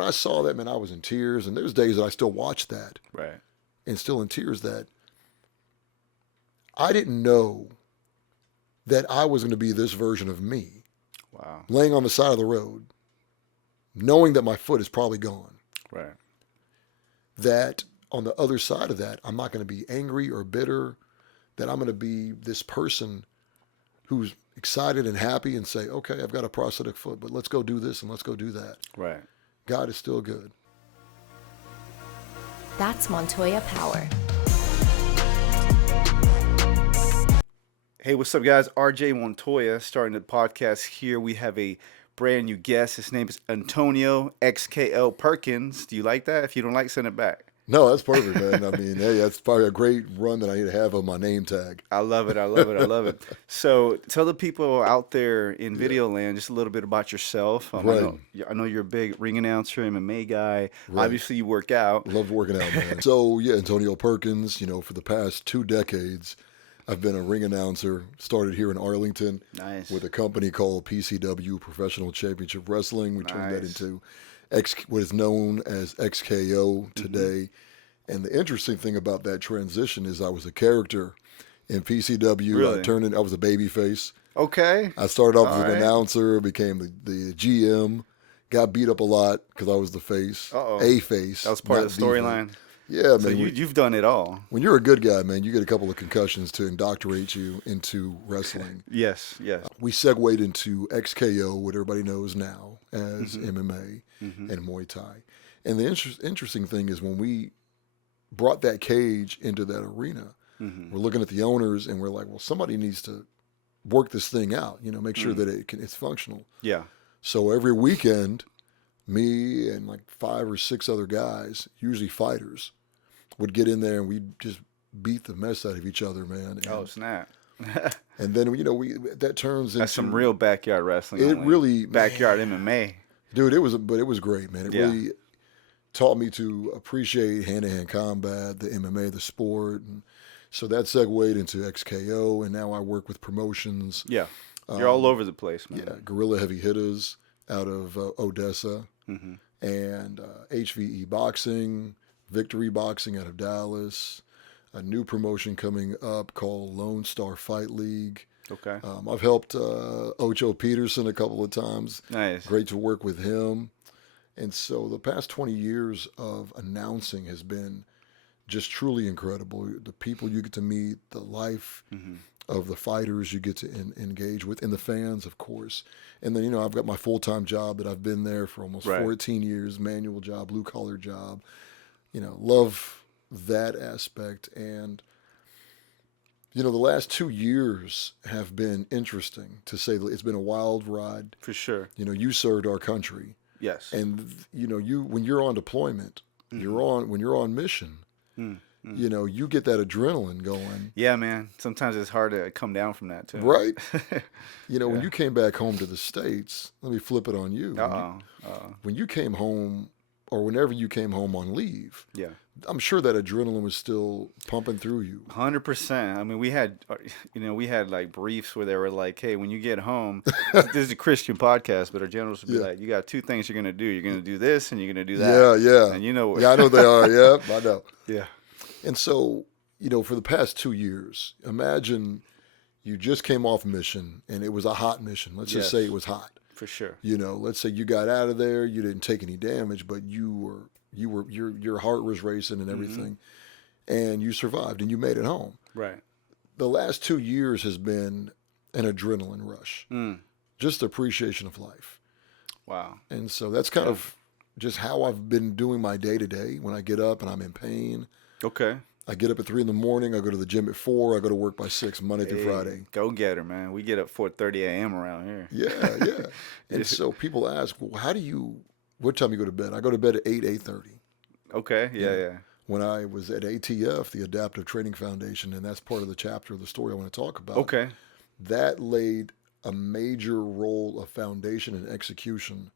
when I saw that, man, I was in tears. And there's days that I still watch that. Right. And still in tears that I didn't know that I was going to be this version of me. Wow. Laying on the side of the road, knowing that my foot is probably gone. Right. That on the other side of that, I'm not going to be angry or bitter. That I'm going to be this person who's excited and happy and say, okay, I've got a prosthetic foot, but let's go do this and let's go do that. Right. God is still good. That's Montoya Power. Hey, what's up, guys? RJ Montoya starting the podcast here. We have a brand new guest. His name is Antonio XKO Perkins. Do you like that? If you don't like, send it back. No, that's perfect, man. I mean, hey, that's probably a great run that I need to have on my name tag. I love it. I love it. I love it. So tell the people out there in video land just a little bit about yourself. Right. I know you're a big ring announcer, MMA guy. Right. Obviously, you work out. Love working out, man. So, yeah, Antonio Perkins, for the past 2 decades, I've been a ring announcer. Started here in Arlington. Nice. With a company called PCW, Professional Championship Wrestling. We turned that into what is known as XKO today. And the interesting thing about that transition is I was a character in PCW. Really? I was a baby face. Okay. I started off as an announcer, became the GM, got beat up a lot because I was the face. A face. That was part of the storyline. Yeah, man. So you've done it all. When you're a good guy, man, you get a couple of concussions to indoctrinate you into wrestling. Yes. We segued into XKO, what everybody knows now as MMA and Muay Thai. And the interesting thing is when we brought that cage into that arena, we're looking at the owners and we're like, well, somebody needs to work this thing out, make sure that it's functional. Yeah. So every weekend, me and like 5 or 6 other guys, usually fighters, would get in there and we'd just beat the mess out of each other, man. And, Snap. and then, that turns into... That's some real backyard wrestling. It really... Backyard MMA. Dude, it was great, man. It really taught me to appreciate hand-to-hand combat, the MMA, the sport. And so that segued into XKO, and now I work with promotions. Yeah. You're all over the place, man. Yeah, Guerrilla Heavy Hitters out of Odessa, and HVE Boxing, Victory Boxing out of Dallas, a new promotion coming up called Lone Star Fight League. Okay. I've helped Ocho Peterson a couple of times. Nice. Great to work with him. And so the past 20 years of announcing has been just truly incredible. The people you get to meet, the life of the fighters you get to engage with, and the fans, of course. And then, I've got my full-time job that I've been there for almost 14 years, manual job, blue-collar job. Love that aspect. And, the last 2 years have been interesting, to say that it's been a wild ride. For sure. You served our country. Yes. And, when you're on deployment, when you're on mission, you get that adrenaline going. Yeah, man. Sometimes it's hard to come down from that, too. Right. When you came back home to the States, let me flip it on you. When you came home, or whenever you came home on leave, I'm sure that adrenaline was still pumping through you. 100%. I mean, we had like briefs where they were like, hey, when you get home, this is a Christian podcast, but our generals would be like, you got 2 things you're going to do. You're going to do this and you're going to do that. Yeah. And I know they are. Yeah, I know. Yeah. And so, for the past 2 years, imagine you just came off mission and it was a hot mission. Let's just say it was hot. For sure. Let's say you got out of there, you didn't take any damage, but your heart was racing and everything, and you survived and you made it home. Right. The last 2 years has been an adrenaline rush, just appreciation of life. Wow. And so that's kind of just how I've been doing my day to day. When I get up and I'm in pain, okay, I get up at 3 a.m. I go to the gym at 4. I go to work by 6 Monday through Friday. Go get her, man. We get up 4:30 a.m. around here. Yeah. And so people ask, well, what time you go to bed? I go to bed at 8:30. Okay. Yeah. When I was at ATF, the Adaptive Training Foundation, and that's part of the chapter of the story I want to talk about. Okay. That laid a major role of foundation and execution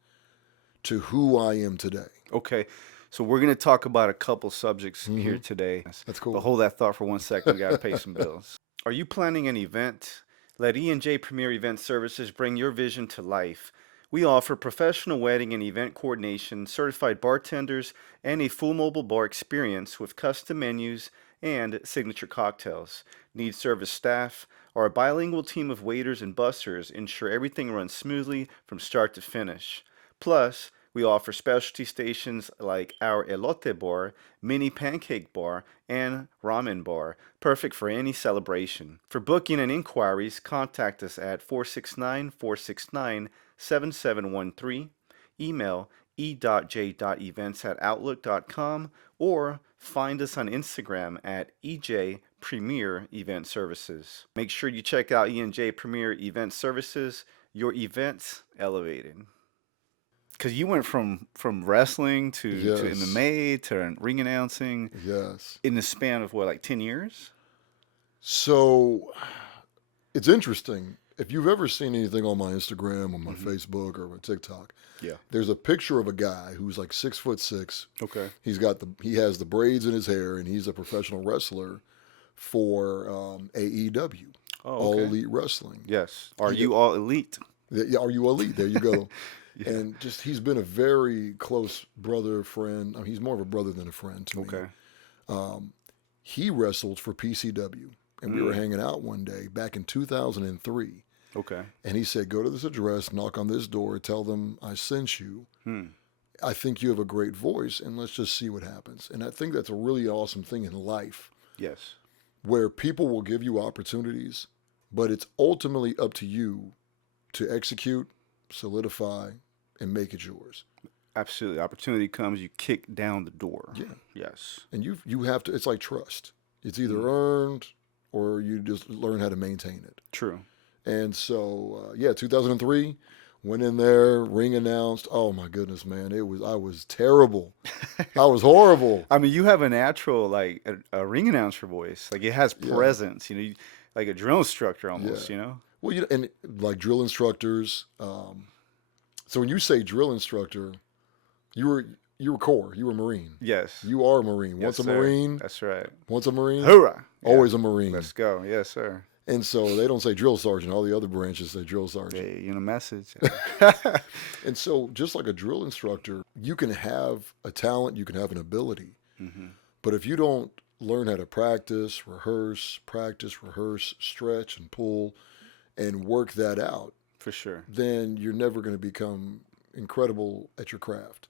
to who I am today. Okay. So we're going to talk about a couple subjects here today. That's cool. But hold that thought for 1 second. We got to pay some bills. Are you planning an event? Let E&J Premier Event Services bring your vision to life. We offer professional wedding and event coordination, certified bartenders, and a full mobile bar experience with custom menus and signature cocktails. Need service staff? Our bilingual team of waiters and bussers ensure everything runs smoothly from start to finish. Plus, we offer specialty stations like our elote bar, mini pancake bar, and ramen bar, perfect for any celebration. For booking and inquiries, contact us at 469-469-7713, email e.j.events@outlook.com, or find us on Instagram at EJ Premier Event Services. Make sure you check out E&J Premier Event Services, your events elevated. Because you went from wrestling to MMA to ring announcing. Yes. In the span of what, like 10 years? So it's interesting. If you've ever seen anything on my Instagram or my Facebook or my TikTok, there's a picture of a guy who's like 6'6". Okay. He has the braids in his hair, and he's a professional wrestler for AEW, All Elite Wrestling. Yes. Are you all elite? Yeah, Are You Elite? There you go. And just he's been a very close brother, friend. I mean, he's more of a brother than a friend to me. He wrestled for PCW, and we were hanging out one day back in 2003. Okay. And he said, go to this address, knock on this door, tell them I sent you. I think you have a great voice, and let's just see what happens. And I think that's a really awesome thing in life. Yes. Where people will give you opportunities, but it's ultimately up to you to execute, solidify, and make it yours. Absolutely. Opportunity comes, you kick down the door. Yeah. Yes. And you have to, it's like trust. It's either earned or you just learn how to maintain it. True. And so, 2003, went in there, ring announced. Oh my goodness, man. I was terrible. I was horrible. I mean, you have a natural, like a ring announcer voice. Like it has presence, like a drill instructor almost, Well, and like drill instructors, so when you say drill instructor, you were Corps, you were Marine. Yes. You are a Marine. Once a Marine. That's right. Once a Marine. Hoorah. Always a Marine. Let's go. Yes, sir. And so they don't say drill sergeant. All the other branches say drill sergeant. Hey, a message. And so just like a drill instructor, you can have a talent, you can have an ability. But if you don't learn how to practice, rehearse, stretch and pull and work that out, for sure, then you're never going to become incredible at your craft.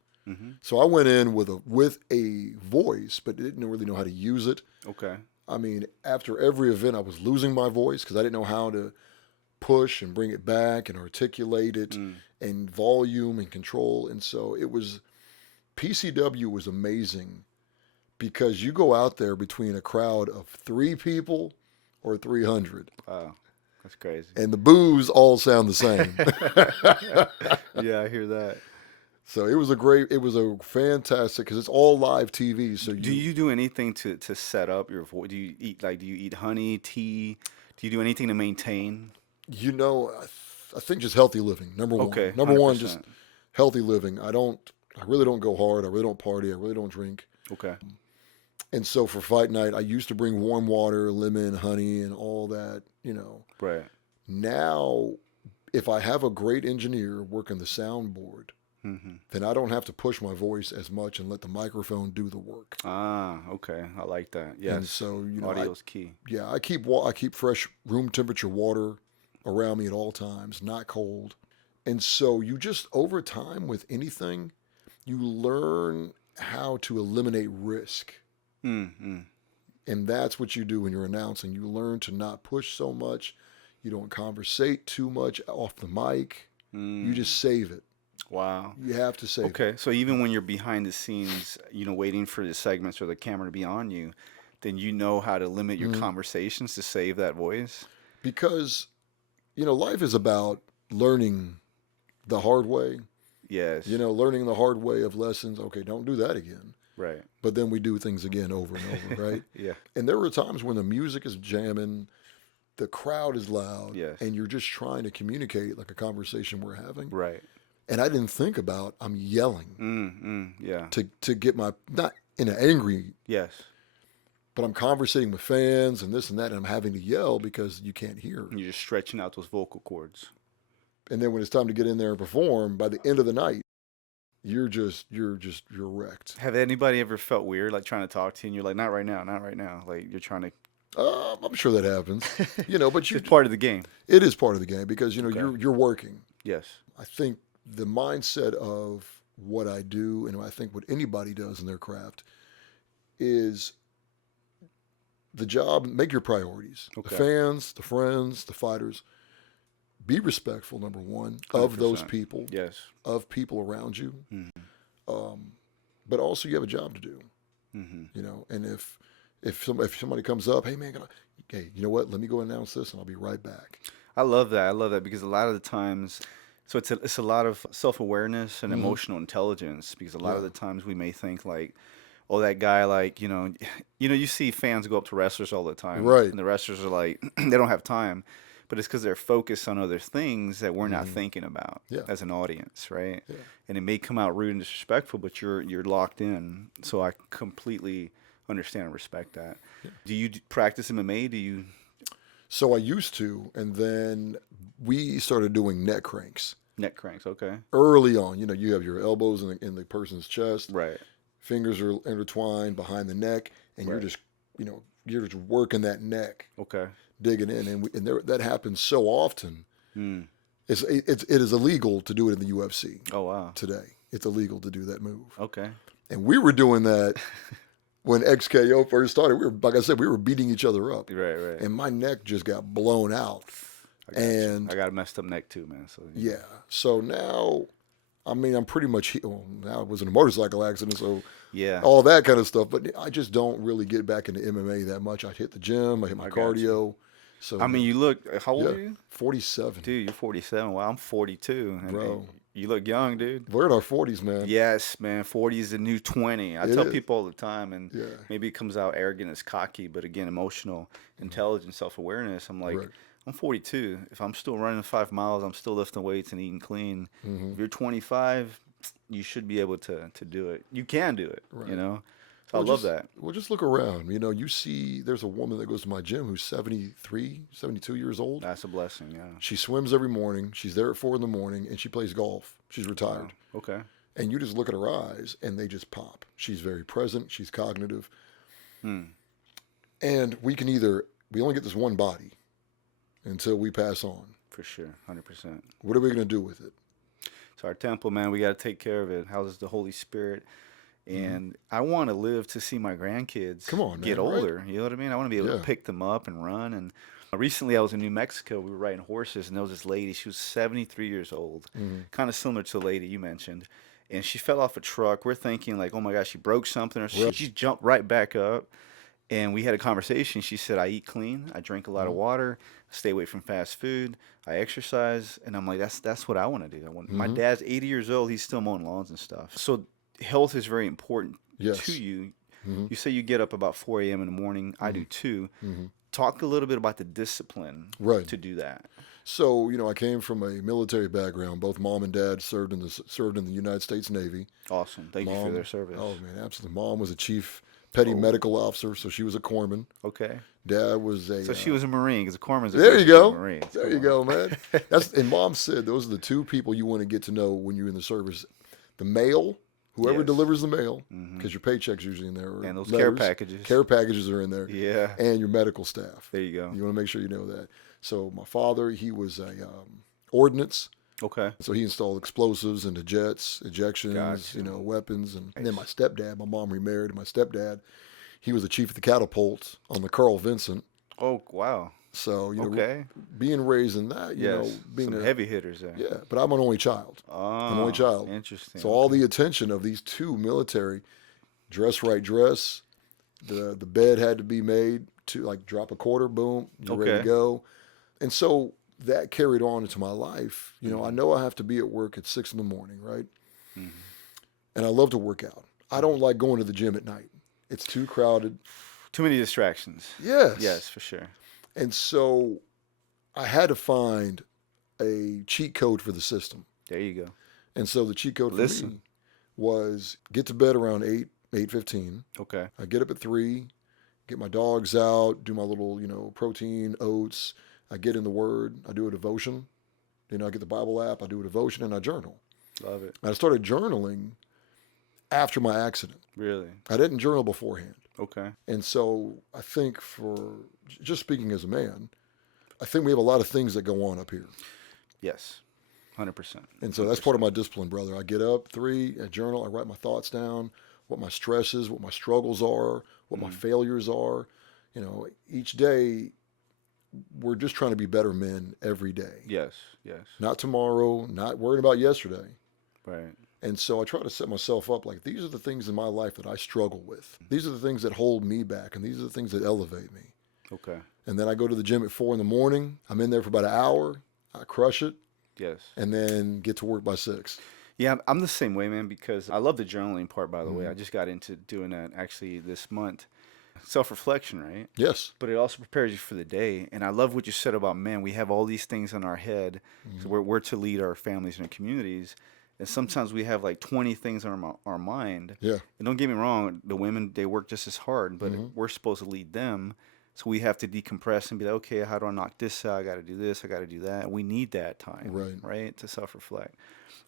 So I went in with a voice, but didn't really know how to use it. Okay. I mean, after every event, I was losing my voice because I didn't know how to push and bring it back and articulate it and volume and control. And so PCW was amazing because you go out there between a crowd of 3 people or 300. Wow. That's crazy. And the boos all sound the same. Yeah, I hear that. So it was a fantastic, because it's all live TV. So do you do anything to set up your voice? Do you eat honey, tea? Do you do anything to maintain? I think just healthy living. Number one. Okay. Number 100%. one, just healthy living. I really don't go hard. I really don't party. I really don't drink. Okay. And so for fight night, I used to bring warm water, lemon, honey, and all that, Right. Now, if I have a great engineer working the soundboard, then I don't have to push my voice as much and let the microphone do the work. Ah, okay. I like that. Yes. And so, audio's key. Yeah, I keep fresh room temperature water around me at all times, not cold. And so you just, over time with anything, you learn how to eliminate risk. And that's what you do when you're announcing. You learn to not push so much. You don't conversate too much off the mic. You just save it. Wow. You have to save it. Okay, so even when you're behind the scenes, waiting for the segments or the camera to be on you, then you know how to limit your conversations to save that voice? Because, life is about learning the hard way. Yes. Learning the hard way of lessons. Okay, don't do that again. Right. But then we do things again over and over, right? Yeah. And there were times when the music is jamming, the crowd is loud, yes, and you're just trying to communicate like a conversation we're having. Right. And I didn't think about I'm yelling. Yeah. To get my, not in an angry. Yes. But I'm conversating with fans and this and that, and I'm having to yell because you can't hear. You're just stretching out those vocal cords. And then when it's time to get in there and perform, by the end of the night, you're wrecked. Have anybody ever felt weird, like trying to talk to you, and you're like, not right now, not right now. Like you're trying to. I'm sure that happens, but It's part of the game. it is part of the game because Okay. you're working. Yes. I think the mindset of what I do, and I think what anybody does in their craft, is the job. Make your priorities. Okay. The fans, the friends, the fighters. Be respectful, number one, of those 100%. people, Yes. of people around you. Mm-hmm. But also you have a job to do. Mm-hmm. And if somebody comes up, hey man, hey, you know what? Let me go announce this, and I'll be right back. I love that. I love that because a lot of the times, so it's a lot of self-awareness and emotional intelligence because a lot of the times we may think like, oh, that guy, like, you see fans go up to wrestlers all the time. Right. And the wrestlers are like, they don't have time, but it's because they're focused on other things that we're not thinking about as an audience, right? Yeah. And it may come out rude and disrespectful, but you're locked in. So I completely understand and respect that. Yeah. Do you practice MMA? Do you? So I used to, and then we started doing neck cranks. Neck cranks, okay. Early on, you have your elbows in the person's chest. Right. Fingers are intertwined behind the neck, and you're just, you're just working that neck. Okay. Digging in, and that happens so often. It is illegal to do it in the UFC. Oh wow! Today, it's illegal to do that move. Okay. And we were doing that when XKO first started. Like I said, we were beating each other up. Right, right. And my neck just got blown out. I got a messed up neck too, man. So yeah. So now, I'm pretty much now it was in a motorcycle accident, so yeah, all that kind of stuff. But I just don't really get back into MMA that much. I hit the gym, I hit my cardio. So you look. How old are you? 47. Dude, you're 47. Well, I'm 42. And bro, you look young, dude. We're in our 40s, man. Yes, man. 40 is the new 20. I tell people all the time, and maybe it comes out arrogant as cocky, but again, emotional intelligence, self-awareness. I'm like, I'm 42. If I'm still running 5 miles, I'm still lifting weights and eating clean. If you're 25, you should be able to do it. You can do it, So I love that. Well, just look around. You see there's a woman that goes to my gym who's 73, 72 years old. That's a blessing, yeah. She swims every morning. She's there at 4 a.m, and she plays golf. She's retired. Wow. Okay. And you just look at her eyes, and they just pop. She's very present. She's cognitive. And we only get this one body until we pass on. For sure, 100%. What are we going to do with it? It's our temple, man. We got to take care of it. Houses the Holy Spirit. And I want to live to see my grandkids get older. Right? You know what I mean? I want to be able to pick them up and run. And recently I was in New Mexico. We were riding horses, and there was this lady. She was 73 years old, kind of similar to the lady you mentioned. And she fell off a truck. We're thinking like, oh, my gosh, she broke something. Or she jumped right back up. And we had a conversation. She said, I eat clean. I drink a lot of water. I stay away from fast food. I exercise. And I'm like, that's what I want to do. My dad's 80 years old. He's still mowing lawns and stuff. So health is very important to you. You say you get up about 4 a.m. in the morning. I do too. Talk a little bit about the discipline to do that. So, I came from a military background. Both mom and dad served in the United States Navy. Awesome. Thank you for their service. Oh, man, absolutely. Mom was a chief petty medical officer, so she was a corpsman. Okay. Dad was a... So she was a Marine, because a corpsman's a There you go. Marine. There you go, man. And Mom said those are the two people you want to get to know when you're in the service. The mail... Whoever delivers the mail, because your paycheck's usually in there. And those care packages. Care packages are in there. Yeah. And your medical staff. There you go. You want to make sure you know that. So my father, he was a ordnance. Okay. So he installed explosives into jets, ejections, weapons. And then my stepdad, my mom remarried, and my stepdad, he was the chief of the catapult on the Carl Vinson. Oh, wow. So, being raised in that, being some heavy hitters there. Yeah, but I'm an only child. Oh, I'm an only child. Interesting. So all the attention of these two military, dress right dress, the bed had to be made to like drop a quarter, boom, you're ready to go. And so that carried on into my life. I know I have to be at work at 6 a.m, right? And I love to work out. I don't like going to the gym at night. It's too crowded. Too many distractions. Yes. Yes, for sure. And so I had to find a cheat code for the system. There you go. And so the cheat code for me was get to bed around 8:15. Okay. I get up at 3, get my dogs out, do my little, protein, oats. I get in the Word. I do a devotion, I get the Bible app, I do a devotion, and I journal. Love it. And I started journaling after my accident. Really? I didn't journal beforehand. Okay. And so I think just speaking as a man, I think we have a lot of things that go on up here. Yes. 100%. And so that's part of my discipline, brother. I get up, I journal, I write my thoughts down, what my stress is, what my struggles are, what my failures are. Each day we're just trying to be better men every day. Yes. Yes. Not tomorrow, not worrying about yesterday. Right. And so I try to set myself up like these are the things in my life that I struggle with. These are the things that hold me back, and these are the things that elevate me. Okay. And then I go to the gym at 4 a.m. I'm in there for about an hour. I crush it. Yes. And then get to work by 6. Yeah, I'm the same way, man, because I love the journaling part, by the way. I just got into doing that actually this month. Self-reflection, right? Yes. But it also prepares you for the day. And I love what you said about, man, we have all these things in our head. So we're to lead our families and our communities. And sometimes we have like 20 things on our mind. Yeah. And don't get me wrong, the women, they work just as hard, but we're supposed to lead them. So we have to decompress and be like, okay, how do I knock this out? I got to do this. I got to do that. And we need that time, right? To self-reflect.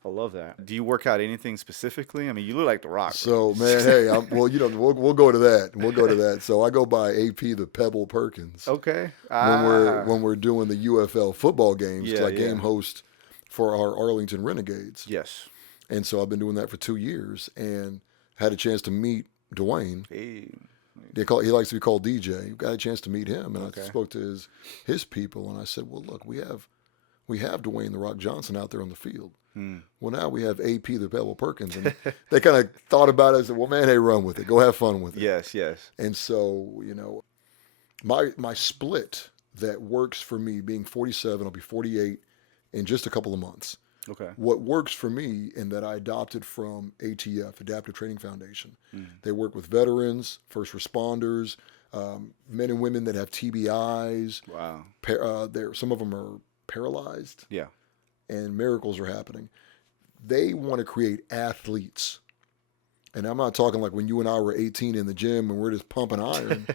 I love that. Do you work out anything specifically? I mean, you look like The Rock. So, man, hey, we'll go to that. We'll go to that. So I go by AP, the Pebble Perkins. Okay. When we're doing the UFL football games, because I game host for our Arlington Renegades. Yes. And so I've been doing that for 2 years and had a chance to meet Dwayne. Hey. He likes to be called DJ. Got a chance to meet him, and I spoke to his people, and I said, well, look, we have Dwayne "The Rock" Johnson out there on the field. Well, now we have AP, the Pebble Perkins, and they kind of thought about it and said, well, man, hey, run with it. Go have fun with it. Yes, yes. And so, my split that works for me, being 47, I'll be 48 in just a couple of months. Okay. What works for me, and that I adopted from ATF, Adaptive Training Foundation. They work with veterans, first responders, men and women that have TBIs. Wow. Some of them are paralyzed. Yeah. And miracles are happening. They want to create athletes. And I'm not talking like when you and I were 18 in the gym and we're just pumping iron.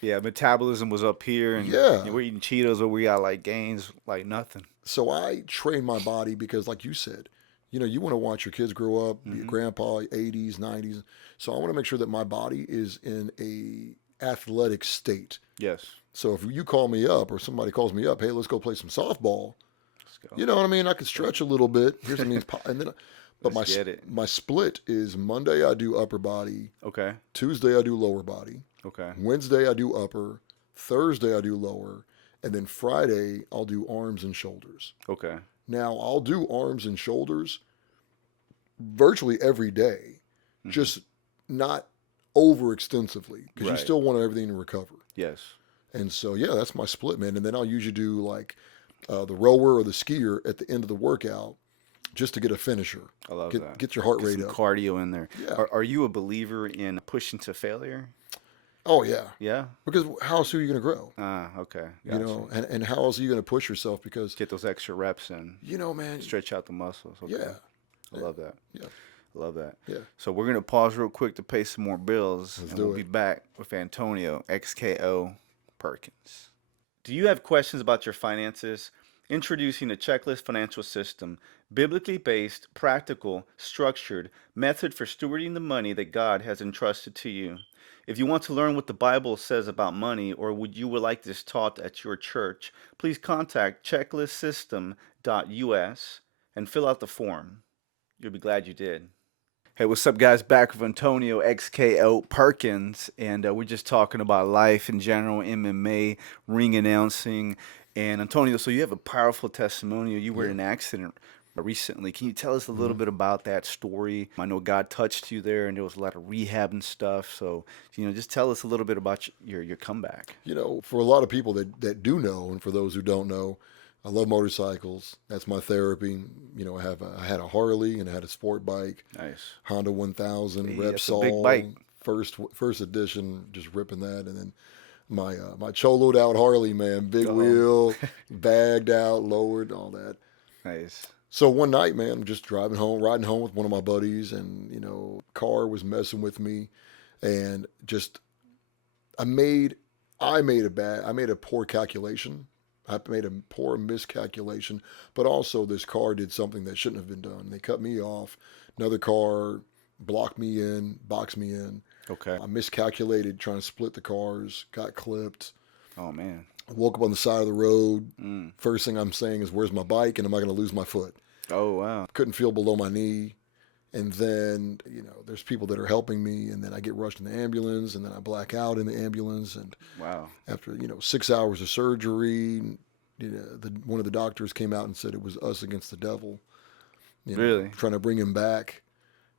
Yeah, metabolism was up here, and we're eating Cheetos, but we got like gains like nothing. So I train my body because, like you said, you want to watch your kids grow up, be a grandpa, 80s, 90s. So I want to make sure that my body is in a athletic state. Yes. So if you call me up or somebody calls me up, hey, let's go play some softball. Let's go. You know what I mean? I can stretch a little bit. Here's what I mean. And then, but my split is Monday I do upper body. Okay. Tuesday I do lower body. Okay. Wednesday I do upper. Thursday I do lower. And then Friday I'll do arms and shoulders. Okay. Now I'll do arms and shoulders virtually every day, just not over extensively because you still want everything to recover. Yes. And so, that's my split, man. And then I'll usually do like the rower or the skier at the end of the workout just to get a finisher. I love that. Get your heart rate up. Cardio in there. Yeah. Are you a believer in pushing to failure? Oh, yeah. Yeah? Because how else are you going to grow? Okay. Gotcha. And how else are you going to push yourself? Because, get those extra reps in. Man. Stretch out the muscles. Okay. Yeah. I love that. Yeah. I love that. Yeah. So we're going to pause real quick to pay some more bills. Let's and do we'll it. be back with Antonio, XKO Perkins. Do you have questions about your finances? Introducing the Checklist Financial System, biblically based, practical, structured method for stewarding the money that God has entrusted to you. If you want to learn what the Bible says about money, or you would like this taught at your church, please contact checklistsystem.us and fill out the form. You'll be glad you did. Hey, what's up, guys? Back with Antonio, XKO Perkins, and we're just talking about life in general, MMA, ring announcing. And Antonio, so you have a powerful testimonial. You were in an accident recently. Can you tell us a little bit about that story? I know God touched you there, and there was a lot of rehab and stuff. So, just tell us a little bit about your comeback. For a lot of people that do know, and for those who don't know, I love motorcycles. That's my therapy. I had a Harley and I had a sport bike. Nice. Honda 1000, Hey, Repsol. that's a big bike. First edition, just ripping that. And then my choloed out Harley, man, big wheel, bagged out, lowered, all that. Nice. So one night, man, I'm just riding home with one of my buddies, and car was messing with me, and just I made a poor calculation. I made a poor miscalculation, but also this car did something that shouldn't have been done. They cut me off. Another car blocked me in, boxed me in. Okay. I miscalculated trying to split the cars, got clipped. Oh man. I woke up on the side of the road. First thing I'm saying is, where's my bike? And am I going to lose my foot? Oh wow. Couldn't feel below my knee. And then, there's people that are helping me. And then I get rushed in the ambulance. And then I black out in the ambulance. And Wow. after, 6 hours of surgery, one of the doctors came out and said it was us against the devil. Really? Trying to bring him back.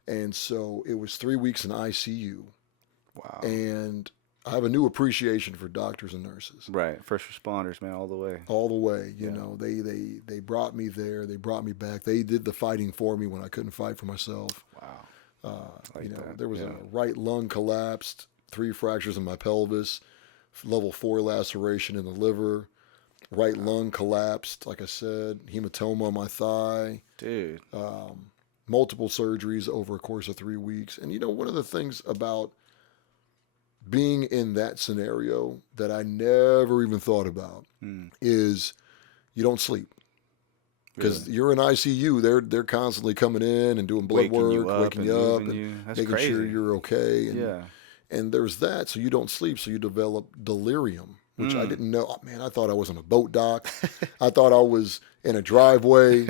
And so it was 3 weeks in ICU. Wow. And I have a new appreciation for doctors and nurses. Right. First responders, man, all the way. All the way. They brought me there. They brought me back. They did the fighting for me when I couldn't fight for myself. Wow. There was a right lung collapsed, 3 fractures in my pelvis, level 4 laceration in the liver, right lung collapsed, like I said, hematoma on my thigh. Dude. Multiple surgeries over a course of 3 weeks. And one of the things about being in that scenario that I never even thought about is you don't sleep. Because you're in ICU, they're constantly coming in and doing blood work, waking you up, and making crazy. sure you're okay. And, Yeah. and there's that, so you don't sleep, so you develop delirium, which I didn't know. Oh, man, I thought I was on a boat dock. I thought I was in a driveway.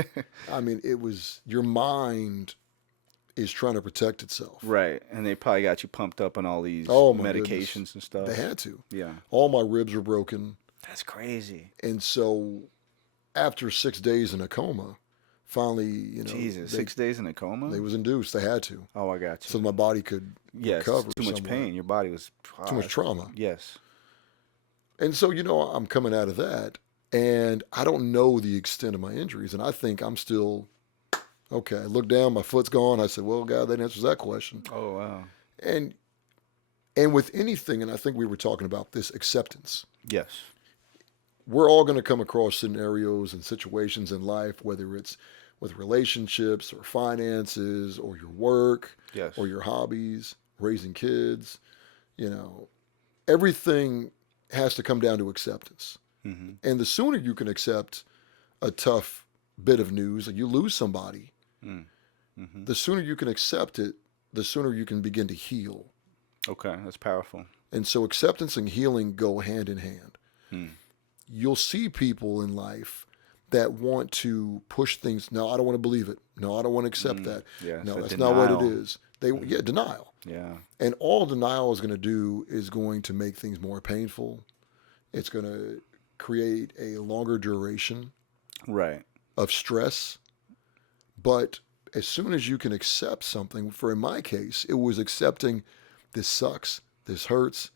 I mean, it was your mind is trying to protect itself. Right. And they probably got you pumped up on all these My medications goodness. and stuff. They had to. Yeah. All my ribs were broken. That's crazy. And so after 6 days in a coma, finally, Jesus, 6 days in a coma? They was induced. They had to. Oh, I got you. So my body could recover. Too much somewhat. pain. Your body was... Too much trauma. Yes. And so, I'm coming out of that, and I don't know the extent of my injuries, and I think I'm still... Okay, I look down, my foot's gone. I said, well, God, that answers that question. Oh, wow. And with anything, and I think we were talking about this, acceptance. Yes. We're all going to come across scenarios and situations in life, whether it's with relationships or finances or your work Yes. or your hobbies, raising kids. Everything has to come down to acceptance. Mm-hmm. And the sooner you can accept a tough bit of news, like you lose somebody, Mm-hmm. the sooner you can accept it, the sooner you can begin to heal. Okay, that's powerful. And so acceptance and healing go hand in hand. You'll see people in life that want to push things. No, I don't want to believe it. No, I don't want to accept that. Yeah, no, so that's not what it denial. is. Denial. Yeah. And all denial is going to do is going to make things more painful. It's going to create a longer duration Right. of stress. But as soon as you can accept something, for in my case, it was accepting this sucks, this hurts.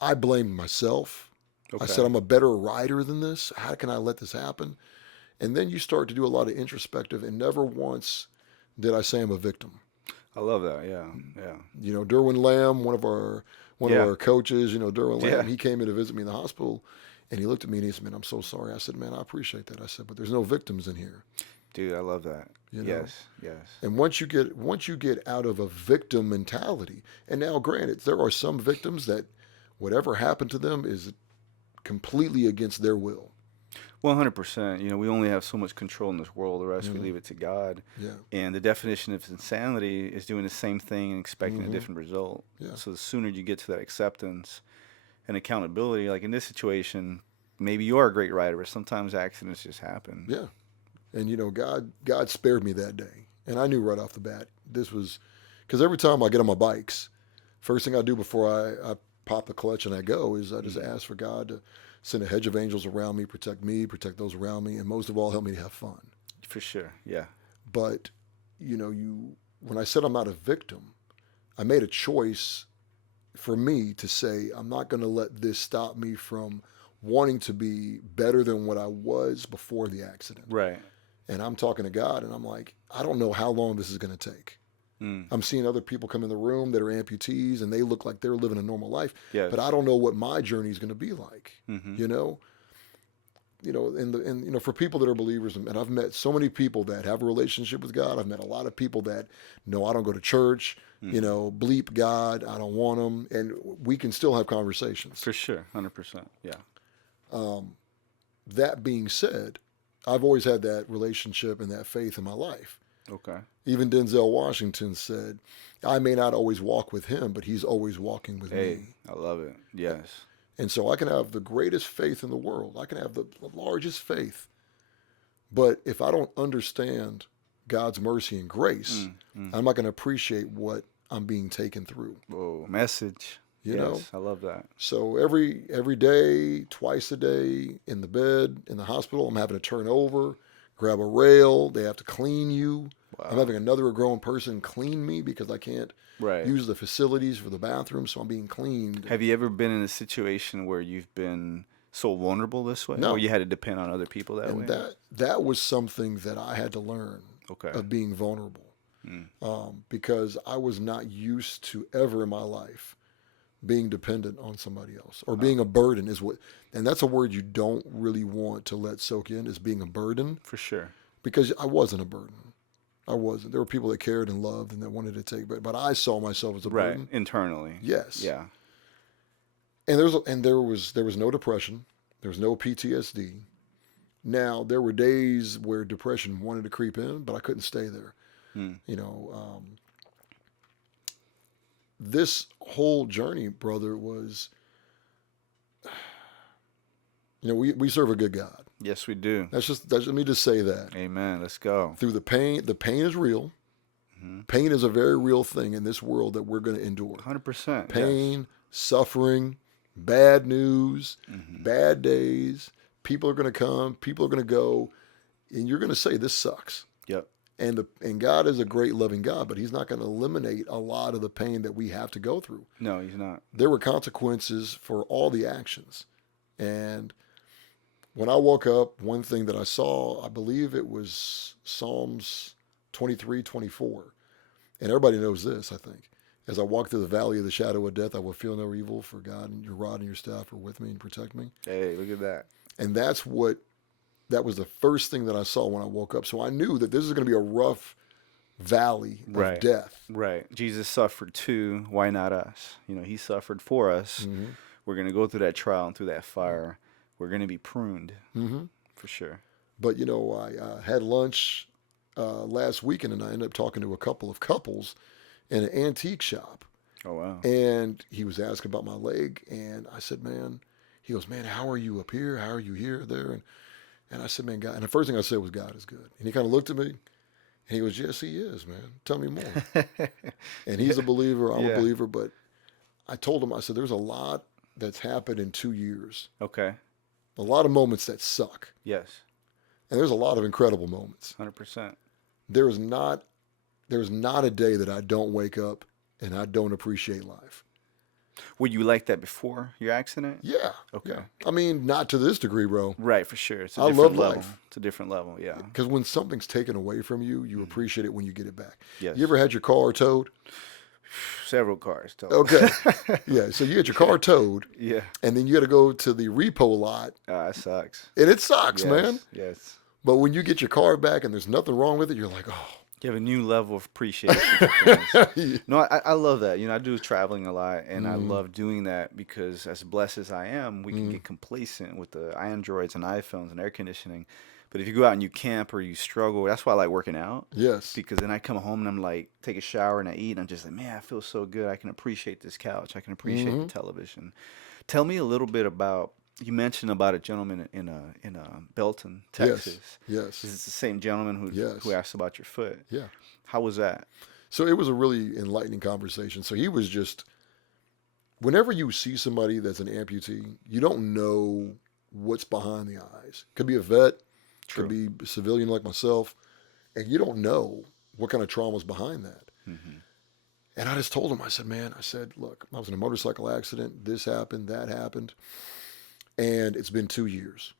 I blamed myself. Okay. I said, I'm a better rider than this. How can I let this happen? And then you start to do a lot of introspective, and never once did I say I'm a victim. I love that. Yeah. Yeah. Derwin Lamb, one of our coaches, Derwin Lamb, Yeah. he came in to visit me in the hospital, and he looked at me and he said, man, I'm so sorry. I said, man, I appreciate that. I said, but there's no victims in here. Dude, I love that. Yes. And once you get out of a victim mentality, and now granted, there are some victims that whatever happened to them is completely against their will. 100%. We only have so much control in this world. The rest we leave it to God. Yeah. And the definition of insanity is doing the same thing and expecting a different result. Yeah. So the sooner you get to that acceptance and accountability, like in this situation, maybe you are a great rider, but sometimes accidents just happen. Yeah. And God spared me that day. And I knew right off the bat, this was, because every time I get on my bikes, first thing I do before I pop the clutch and I go is I just ask for God to send a hedge of angels around me, protect those around me, and most of all, help me to have fun. For sure, yeah. But, when I said I'm not a victim, I made a choice for me to say, I'm not going to let this stop me from wanting to be better than what I was before the accident. Right. And I'm talking to God, and I'm like, I don't know how long this is going to take. I'm seeing other people come in the room that are amputees, and they look like they're living a normal life. Yes. But I don't know what my journey is going to be like. Mm-hmm. And for people that are believers, and I've met so many people that have a relationship with God. I've met a lot of people that, no, I don't go to church. Bleep God, I don't want them, and we can still have conversations. For sure, 100%. Yeah. that being said, I've always had that relationship and that faith in my life. Okay. Even Denzel Washington said, I may not always walk with him, but he's always walking with Hey, me. I love it. Yes. And so I can have the greatest faith in the world. I can have the largest faith. But if I don't understand God's mercy and grace, I'm not going to appreciate what I'm being taken through. Whoa, message. You know? I love that. So every day, twice a day, in the bed, in the hospital, I'm having to turn over, grab a rail. They have to clean you. Wow. I'm having another grown person clean me because I can't Right. use the facilities for the bathroom, so I'm being cleaned. Have you ever been in a situation where you've been so vulnerable this way? No. Or you had to depend on other people that And way? that was something that I had to learn Okay. of being vulnerable, because I was not used to ever in my life being dependent on somebody else or being a burden and that's a word you don't really want to let soak in, is being a burden, For sure. because I wasn't a burden. I wasn't. There were people that cared and loved and that wanted to take, but I saw myself as a Right. burden. Internally. Yes. Yeah. And there was no depression. There was no PTSD. Now, there were days where depression wanted to creep in, but I couldn't stay there. You know, this whole journey, brother, was, we serve a good God. Yes, we do. Let me just say that. Amen. Let's go. Through the pain is real. Pain is a very real thing in this world that we're going to endure. 100%. Pain, suffering, bad news, bad days. People are going to come, people are going to go, and you're going to say, this sucks. Yep. And God is a great loving God, but he's not going to eliminate a lot of the pain that we have to go through. No, he's not. There were consequences for all the actions. And when I woke up, one thing that I saw, I believe it was Psalms 23:24. And everybody knows this, I think. As I walk through the valley of the shadow of death, I will feel no evil, for God and your rod and your staff are with me and protect me. Hey, look at that. And that was the first thing that I saw when I woke up. So I knew that this is going to be a rough valley of death. Right. Jesus suffered too. Why not us? He suffered for us. We're going to go through that trial and through that fire. We're going to be pruned. For sure. But, I had lunch last weekend, and I ended up talking to a couple of couples in an antique shop. Oh, wow. And he was asking about my leg, and I said, man, he goes, man, how are you up here? How are you here, there? And I said, man, God. And the first thing I said was, God is good. And he kind of looked at me, and he goes, yes, he is, man. Tell me more. And he's a believer. I'm a believer. But I told him, I said, there's a lot that's happened in 2 years. Okay. A lot of moments that suck. Yes. And there's a lot of incredible moments. 100%. There's not a day that I don't wake up and I don't appreciate life. Were you like that before your accident? Yeah. Okay. Yeah. I mean, not to this degree, bro. Right, for sure. It's a I different love level. life. It's a different level, yeah. Because when something's taken away from you, you appreciate it when you get it back. Yes. You ever had your car towed? Several cars. Okay. Yeah. So you get your car towed, Yeah. and then you got to go to the repo lot, That sucks. and it sucks, man. Yes. But when you get your car back and there's nothing wrong with it, you're like, oh. You have a new level of appreciation for things. No, I love that. I do traveling a lot, and I love doing that because as blessed as I am, we can get complacent with the Androids and iPhones and air conditioning. But if you go out and you camp or you struggle, that's why I like working out. Yes. Because then I come home and I'm like, take a shower and I eat, and I'm just like, man, I feel so good. I can appreciate this couch. I can appreciate the television. Tell me a little bit about, you mentioned about a gentleman in Belton, Texas. Yes. Is it the same gentleman who asked about your foot? Yeah. How was that? So it was a really enlightening conversation. So he was just, whenever you see somebody that's an amputee, you don't know what's behind the eyes. Could be a vet, could be a civilian like myself, and you don't know what kind of trauma's behind that. And I just told him, I said, look, I was in a motorcycle accident. This happened, that happened. And it's been 2 years.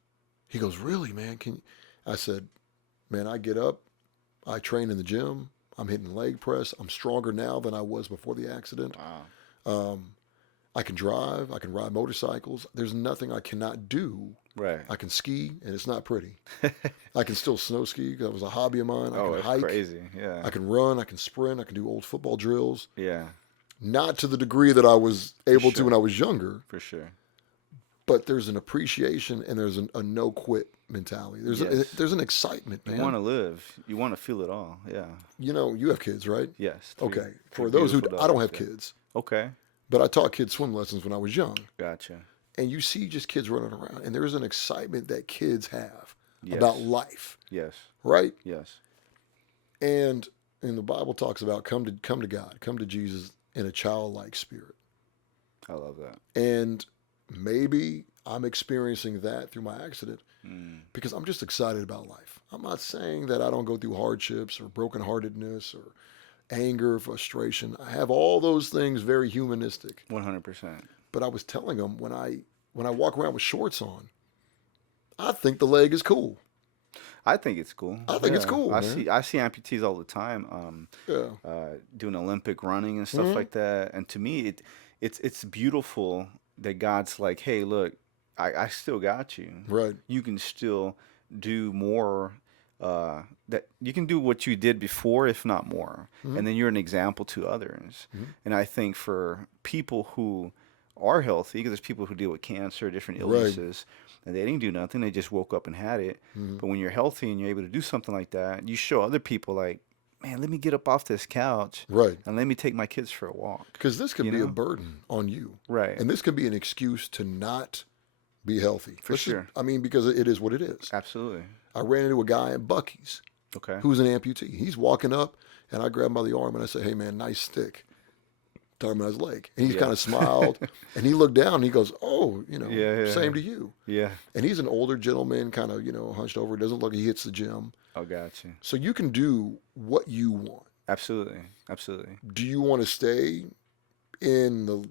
He goes, really, man? I said, man, I get up, I train in the gym, I'm hitting leg press, I'm stronger now than I was before the accident. Wow. I can drive, I can ride motorcycles. There's nothing I cannot do. Right. I can ski, and it's not pretty. I can still snow ski because that was a hobby of mine. I can it's hike. crazy. Yeah. I can run, I can sprint, I can do old football drills. Yeah. Not to the degree that I was able to when I was younger. For sure. but there's an appreciation and there's a no quit mentality. Yes. There's an excitement, You man. want to live. You want to feel it all. Yeah. You know, you have kids, right? Yes. Okay. For three those who beautiful I don't daughters, have yeah. kids, Okay. but I taught kids swim lessons when I was young, Gotcha. and you see just kids running around, and there's an excitement that kids have Yes. about life, Yes. right? Yes. And the Bible talks about come to God, come to Jesus in a childlike spirit. I love that. And maybe I'm experiencing that through my accident because I'm just excited about life. I'm not saying that I don't go through hardships or brokenheartedness or anger, frustration. I have all those things very humanistic. 100%. But I was telling them when I walk around with shorts on, I think the leg is cool. I think it's cool. I think it's cool, I man. see amputees all the time. Yeah. Doing Olympic running and stuff like that. And to me, it's beautiful that God's like, hey, look, I still got you. Right. You can still do more. That you can do what you did before, if not more. And then you're an example to others. And I think for people who are healthy, because there's people who deal with cancer, different illnesses, and they didn't do nothing. They just woke up and had it. But when you're healthy and you're able to do something like that, you show other people like, man, let me get up off this couch Right. and let me take my kids for a walk. Because this could You be a know? burden on you. Right. And this could be an excuse to not be healthy. For sure. Because it is what it is. Absolutely. I ran into a guy at Buc-ee's Okay. who's an amputee. He's walking up, and I grab him by the arm, and I say, hey, man, nice stick. Talking about his leg. And he kind of smiled, and he looked down, and he goes, oh, same to you. Yeah. And he's an older gentleman, kind of, hunched over. Doesn't look like he hits the gym. Oh, gotcha. So you can do what you want. Absolutely. Absolutely. Do you want to stay in the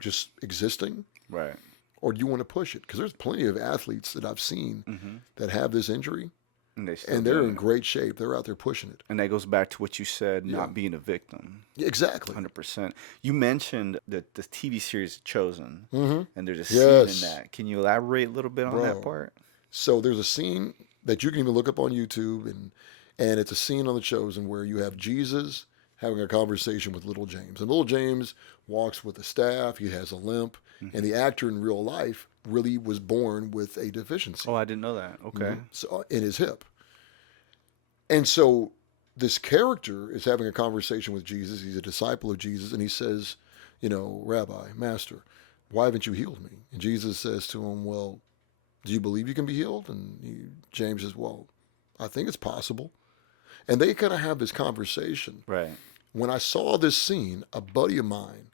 just existing? Right. Or do you want to push it? Because there's plenty of athletes that I've seen that have this injury, And and they're in great shape. They're out there pushing it. And that goes back to what you said, not being a victim. Yeah, exactly. 100%. You mentioned the TV series Chosen, and there's a Yes. scene in that. Can you elaborate a little bit on that Bro. part? So there's a scene that you can even look up on YouTube, and it's a scene on The Chosen where you have Jesus having a conversation with little James. And little James walks with a staff. He has a limp. And the actor in real life really was born with a deficiency. Oh, I didn't know that. Okay. So, in his hip. And so this character is having a conversation with Jesus. He's a disciple of Jesus. And he says, Rabbi, Master, why haven't you healed me? And Jesus says to him, well, do you believe you can be healed? And James says, well, I think it's possible. And they kind of have this conversation. Right. When I saw this scene, a buddy of mine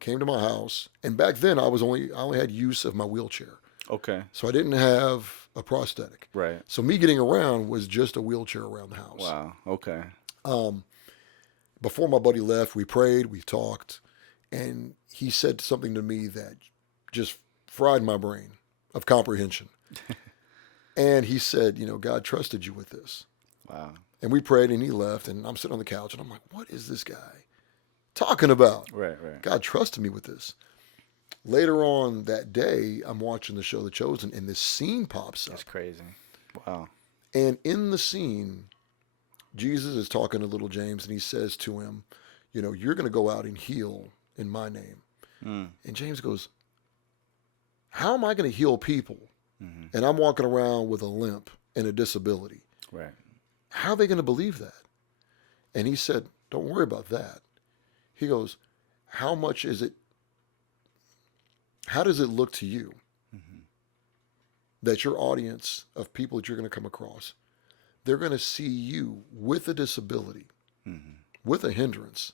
came to my house. And back then I only had use of my wheelchair. Okay. So I didn't have a prosthetic. Right. So me getting around was just a wheelchair around the house. Wow. Okay. Before my buddy left, we prayed, we talked, and he said something to me that just fried my brain of comprehension. And he said, God trusted you with this. Wow. And we prayed, and he left, and I'm sitting on the couch, and I'm like, what is this guy talking about? Right. Right. God trusted me with this. Later on that day, I'm watching the show The Chosen, and this scene pops up. That's crazy. Wow. And in the scene, Jesus is talking to little James, and he says to him, you're going to go out and heal in my name. And James goes, how am I going to heal people? And I'm walking around with a limp and a disability. Right. How are they going to believe that? And he said, don't worry about that. He goes, how much is it? How does it look to you that your audience of people that you're going to come across, they're going to see you with a disability, with a hindrance,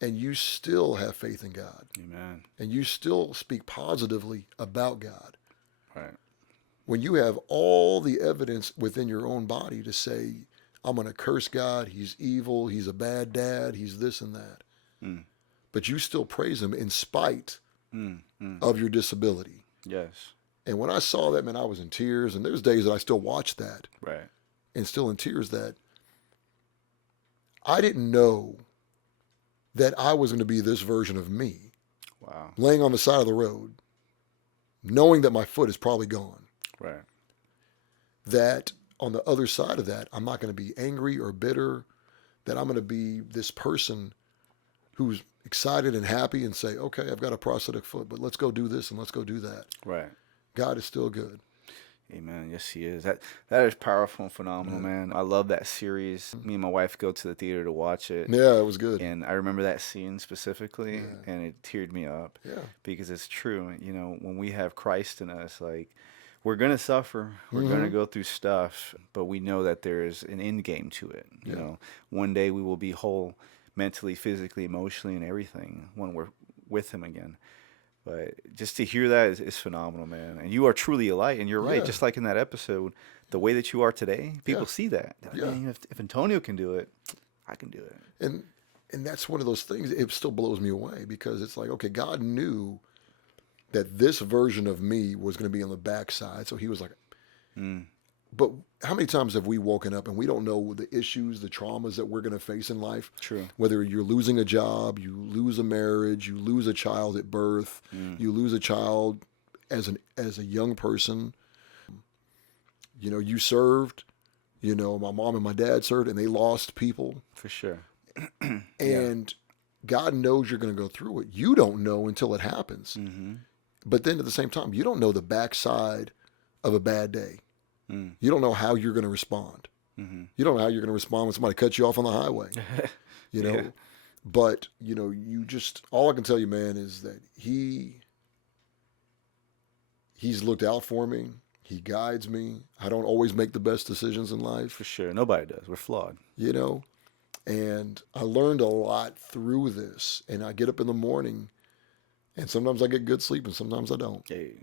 and you still have faith in God. Amen. And you still speak positively about God. Right. When you have all the evidence within your own body to say, I'm going to curse God, he's evil, he's a bad dad, he's this and that. But you still praise him in spite of your disability. Yes. And when I saw that, man, I was in tears. And there's days that I still watch that Right. and still in tears that I didn't know that I was going to be this version of me. Wow. Laying on the side of the road, knowing that my foot is probably gone. Right. That on the other side of that, I'm not going to be angry or bitter, that I'm going to be this person who's excited and happy and say, okay, I've got a prosthetic foot, but let's go do this and let's go do that. Right. God is still good. Amen. Yes, he is. That is powerful and phenomenal, man. I love that series. Me and my wife go to the theater to watch it. Yeah, it was good. And I remember that scene specifically, Yeah. and it teared me up. Yeah. Because it's true. You know, when we have Christ in us, like, we're going to suffer. We're Mm-hmm. going to go through stuff, but we know that there is an end game to it. You Yeah. know, one day we will be whole mentally, physically, emotionally, and everything when we're with him again. But just to hear that is phenomenal, man. And you are truly a light. And you're right. Yeah. Just like in that episode, the way that you are today, people Yeah. see that. They're like, Yeah. man, if Antonio can do it, I can do it. And that's one of those things, it still blows me away because it's like, okay, God knew that this version of me was going to be on the backside. So he was like, but how many times have we woken up and we don't know the issues, the traumas that we're going to face in life? True. Whether you're losing a job, you lose a marriage, you lose a child at birth, you lose a child as a young person. You know, you served, you know, my mom and my dad served and they lost people. For sure. And God knows you're going to go through it. You don't know until it happens. But then at the same time, you don't know the backside of a bad day. You don't know how you're going to respond. You don't know how you're going to respond when somebody cuts you off on the highway. You know, Yeah. but you know, you just, all I can tell you, man, is that he's looked out for me. He guides me. I don't always make the best decisions in life, For sure. Nobody does. We're flawed. you know, and I learned a lot through this. And I get up in the morning and sometimes I get good sleep and sometimes I don't. Hey,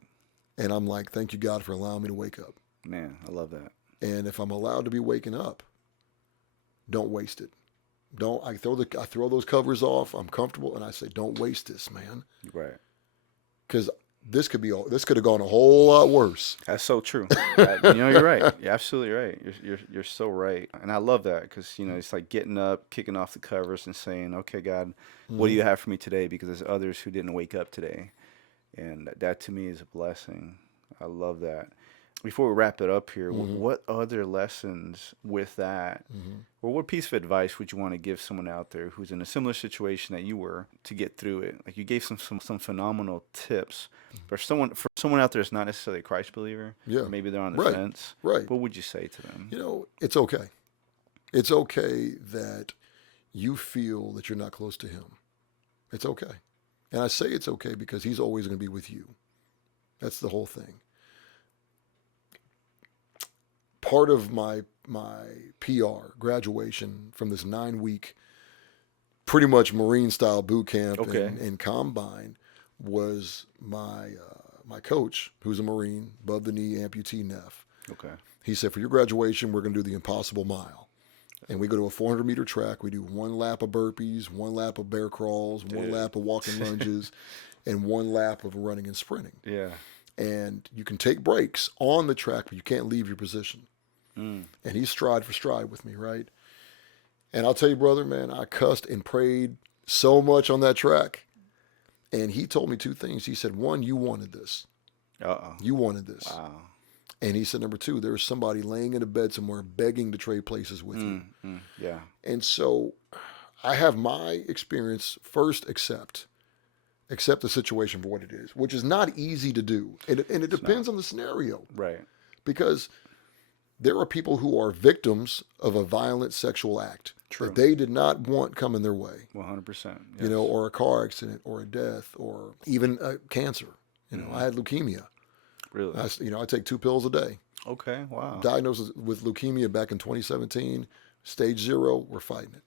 And I'm like, thank you, God, for allowing me to wake up. man, I love that. And if I'm allowed to be waking up, don't waste it. I throw those covers off. I'm comfortable, and I say, don't waste this, man, Right. because this could have gone a whole lot worse. That's so true. You know, you're right. You're absolutely right. You're so right. And I love that because, you know, it's like getting up, kicking off the covers and saying, okay, God, what do you have for me today? Because there's others who didn't wake up today. And that to me is a blessing. I love that. Before we wrap it up here, what other lessons with that, or what piece of advice would you want to give someone out there who's in a similar situation that you were to get through it? Like you gave some phenomenal tips, for someone out there that's not necessarily a Christ believer, Yeah. or maybe they're on the Right. fence. Right. What would you say to them? You know, it's okay. It's okay that you feel that you're not close to him. It's okay. And I say it's okay because he's always going to be with you. That's the whole thing. Part of my PR graduation from this 9-week, pretty much Marine style boot camp and combine was my coach, who's a Marine, above the knee amputee Neff. Okay. He said, for your graduation, we're going to do the impossible mile. And we go to a 400-meter track. We do 1 lap of burpees, 1 lap of bear crawls, 1 lap of walking lunges, and 1 lap of running and sprinting. Yeah. And you can take breaks on the track, but you can't leave your position. And he's stride for stride with me, right? And I'll tell you, brother, man, I cussed and prayed so much on that track. And he told me 2 things. He said, 1, you wanted this. You wanted this. Wow. And he said, number 2, there's somebody laying in a bed somewhere begging to trade places with you. Yeah. And so I have my experience. First, accept the situation for what it is, which is not easy to do. And it depends on the scenario. Right. Because there are people who are victims of a violent sexual act that they did not want coming their way. 100%. Yes. You know, or a car accident, or a death, or even cancer. You know, I had leukemia. Really? I take 2 pills a day. Okay. Wow. Diagnosed with leukemia back in 2017. Stage 0, we're fighting it.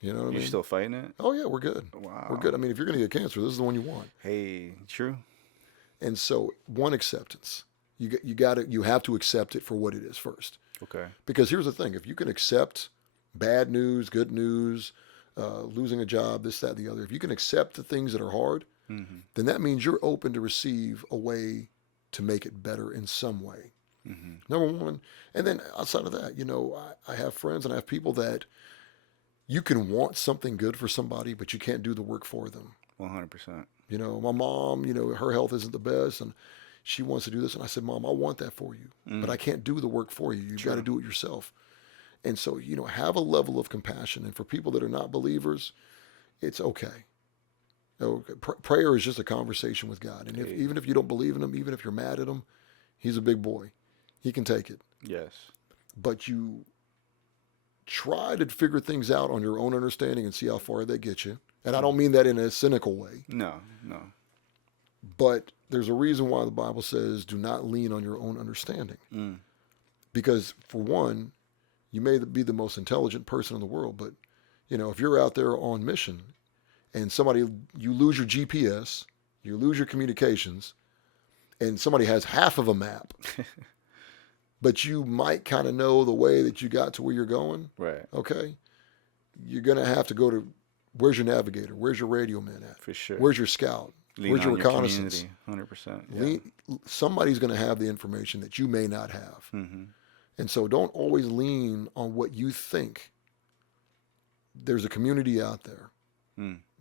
You know what I mean? You're still fighting it? Oh yeah, we're good. Wow. We're good. I mean, if you're going to get cancer, this is the one you want. Hey, true. And so, 1, acceptance. You have to accept it for what it is first. Okay. Because here's the thing: if you can accept bad news, good news, losing a job, this, that, the other, if you can accept the things that are hard, then that means you're open to receive a way to make it better in some way. Number 1. And then outside of that, you know, I have friends and I have people that you can want something good for somebody, but you can't do the work for them. 100%. You know, my mom, you know, her health isn't the best and she wants to do this. And I said, Mom, I want that for you, but I can't do the work for you. You've got to do it yourself. And so, you know, have a level of compassion. And for people that are not believers, it's okay. Prayer is just a conversation with God. And even if you don't believe in him, even if you're mad at him, he's a big boy. He can take it. Yes. But you try to figure things out on your own understanding and see how far they get you. And I don't mean that in a cynical way. No. But there's a reason why the Bible says do not lean on your own understanding. Because for one, you may be the most intelligent person in the world, but if you're out there on mission and you lose your GPS, you lose your communications, and somebody has half of a map, but you might kind of know the way that you got to where you're going. Right. Okay. You're going to have to go to, where's your navigator? Where's your radio man at? For sure. Where's your scout? Where's your reconnaissance? 100%. Yeah. Somebody's going to have the information that you may not have. And so don't always lean on what you think. There's a community out there.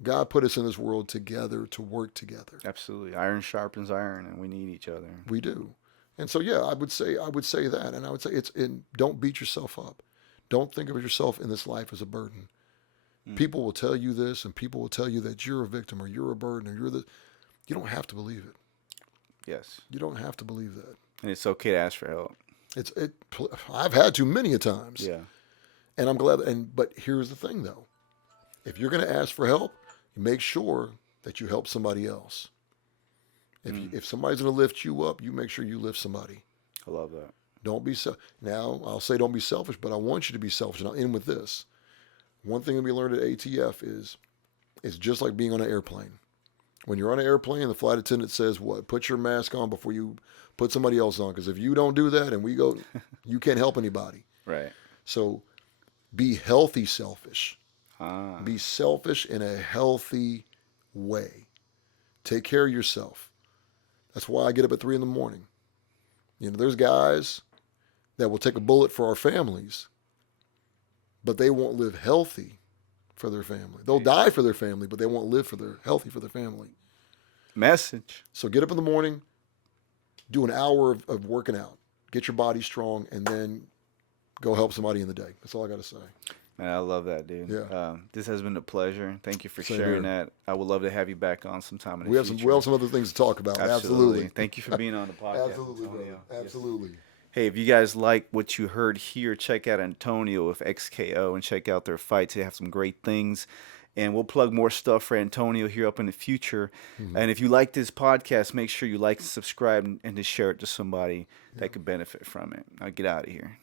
God put us in this world together to work together. Absolutely. Iron sharpens iron, and we need each other. We do. And so, yeah, I would say that. And I would say don't beat yourself up. Don't think of yourself in this life as a burden. People will tell you this, and people will tell you that you're a victim or you're a burden or you're the. You don't have to believe it. Yes. You don't have to believe that. And it's okay to ask for help. I've had to many a times. Yeah. And I'm glad. But here's the thing, though. If you're going to ask for help, make sure that you help somebody else. If somebody's going to lift you up, you make sure you lift somebody. I love that. Don't be Now, I'll say don't be selfish, but I want you to be selfish. And I'll end with this. One thing that we learned at ATF is it's just like being on an airplane. When you're on an airplane, the flight attendant says, what? Put your mask on before you put somebody else on. Because if you don't do that and we go, you can't help anybody. Right. So be healthy selfish. Be selfish in a healthy way. Take care of yourself. That's why I get up at 3 a.m. There's guys that will take a bullet for our families, but they won't live healthy for their family. They'll die for their family, but they won't live healthy for their family. Message. So get up in the morning, do an hour of working out, get your body strong, and then go help somebody in the day. That's all I got to say. Man, I love that, dude. Yeah. This has been a pleasure. Thank you for Same sharing here. that. I would love to have you back on sometime in the We have future. some other things to talk about. Absolutely. Thank you for being on the podcast. Absolutely, Antonio. bro. Absolutely. Hey, if you guys like what you heard here, check out Antonio with XKO and check out their fights. They have some great things. And we'll plug more stuff for Antonio here up in the future. And if you like this podcast, make sure you like and subscribe and to share it to somebody that could benefit from it. I'll get out of here.